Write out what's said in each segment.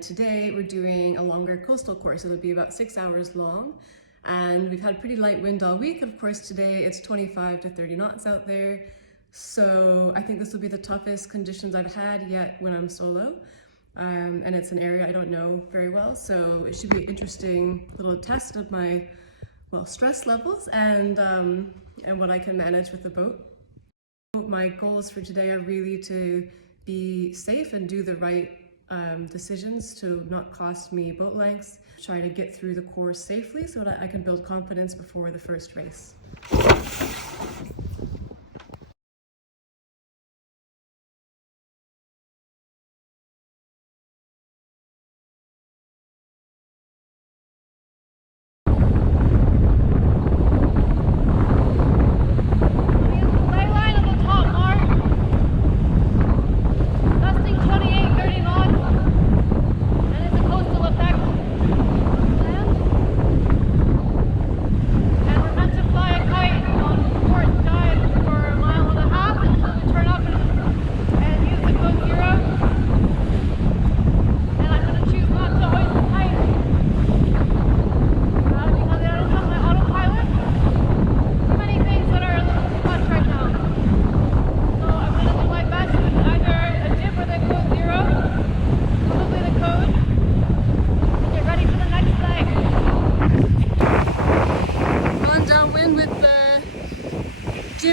Today we're doing a longer coastal course. It'll be about 6 hours long, and we've had pretty light wind all week. Of course, today it's 25 to 30 knots out there. So I think this will be the toughest conditions I've had yet when I'm solo. And it's an area I don't know very well. So it should be an interesting little test of my, stress levels and what I can manage with the boat. My goals for today are really to be safe and do the right decisions to not cost me boat lengths, try to get through the course safely so that I can build confidence before the first race.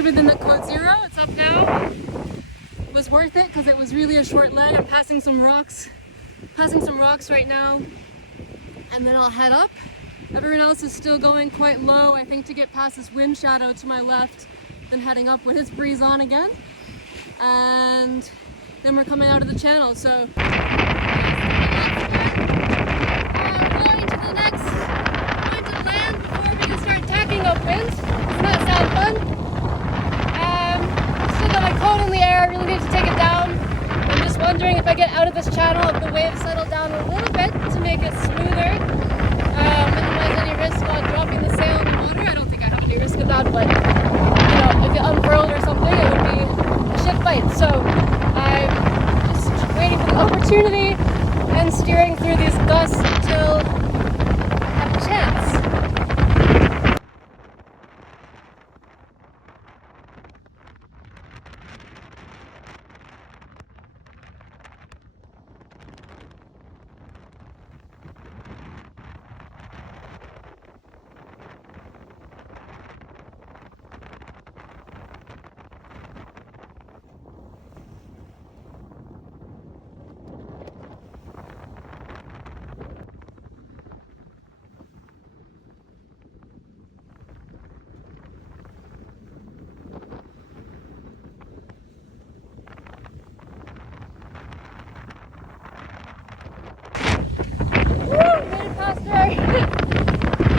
Within the code 0, it's up now. It was worth it because it was really a short leg. I'm passing some rocks right now, and then I'll head up. Everyone else is still going quite low, I think, to get past this wind shadow to my left, then heading up with his breeze on again, and then we're coming out of the channel. So we're going to the next point of land before we can start tacking upwind. Doesn't that sound fun? In the air, I really need to take it down. I'm just wondering if I get out of this channel, if the waves settle down a little bit to make it smoother, minimize any risk on dropping the sail in the water. I don't think I have any risk of that, but if it unfurled or something, it would be a shit fight. So I'm just waiting for the opportunity and steering through these gusts until I have a chance.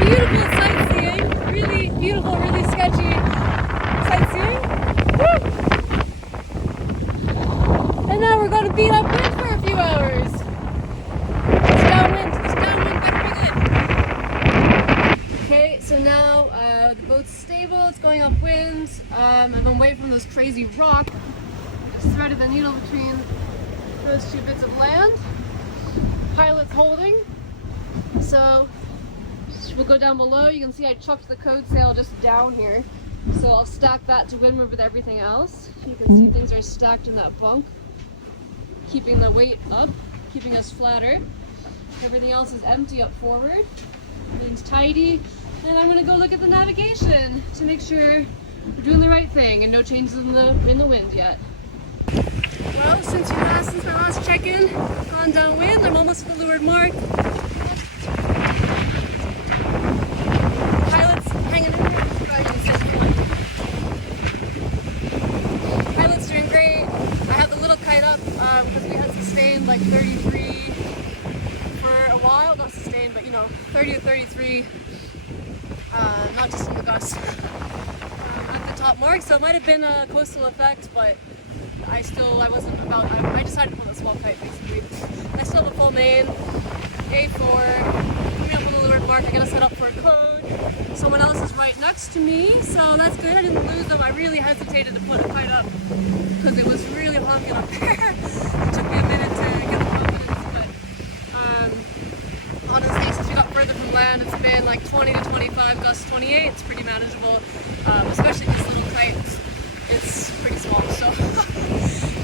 Beautiful sightseeing, really beautiful, really sketchy sightseeing. Woo! And now we're going to beat up wind for a few hours. This downwind better be good. Okay, so now the boat's stable, it's going upwind. I'm away from those crazy rocks. Just threaded the needle between those two bits of land. Pilot's holding. So we'll go down below. You can see I chucked the code sail just down here. So I'll stack that to windward with everything else. You can see things are stacked in that bunk, keeping the weight up, keeping us flatter. Everything else is empty up forward. Everything's tidy. And I'm gonna go look at the navigation to make sure we're doing the right thing and no changes in the wind yet. Well, since my last check-in on downwind, I'm almost at the leeward mark. Pilot's hanging in there. Pilot's doing great. I have the little kite up because we had sustained like 33 for a while. Not sustained, but 30 to 33. Not just in the gusts. At the top mark, so it might have been a coastal effect, but I decided to pull a small kite basically. I still have a full main, A4, coming up on the leeward mark. I gotta set up for a code. Someone else is right next to me, so that's good. I didn't lose them. I really hesitated to put a kite up because it was really honking up there. It took me a minute to get the confidence, but been like 20 to 25, gust 28. It's pretty manageable, especially this little kite. It's pretty small, so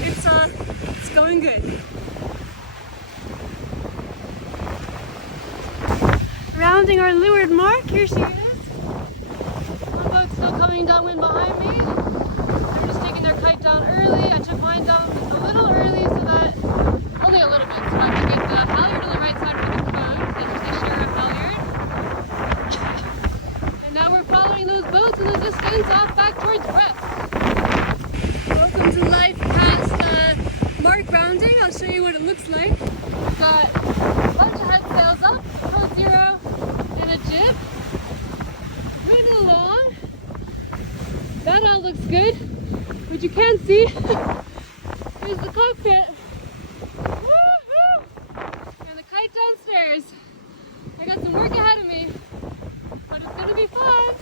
it's going good. Rounding our leeward mark, here she is. One boat's still coming downwind behind me. They're just taking their kite down early. I took mine down a little early so that, only a little bit, so I can get the halyard on the right side for the boat. They usually share a halyard. And now we're following those boats in the distance off back towards Brest. Welcome to life past Mark rounding. I'll show you what it looks like. We've got a bunch of head sails up, code zero, and a jib. Moving along. That all looks good. What you can see is the cockpit. Woo-hoo! And the kite downstairs. I got some work ahead of me, but it's gonna be fun.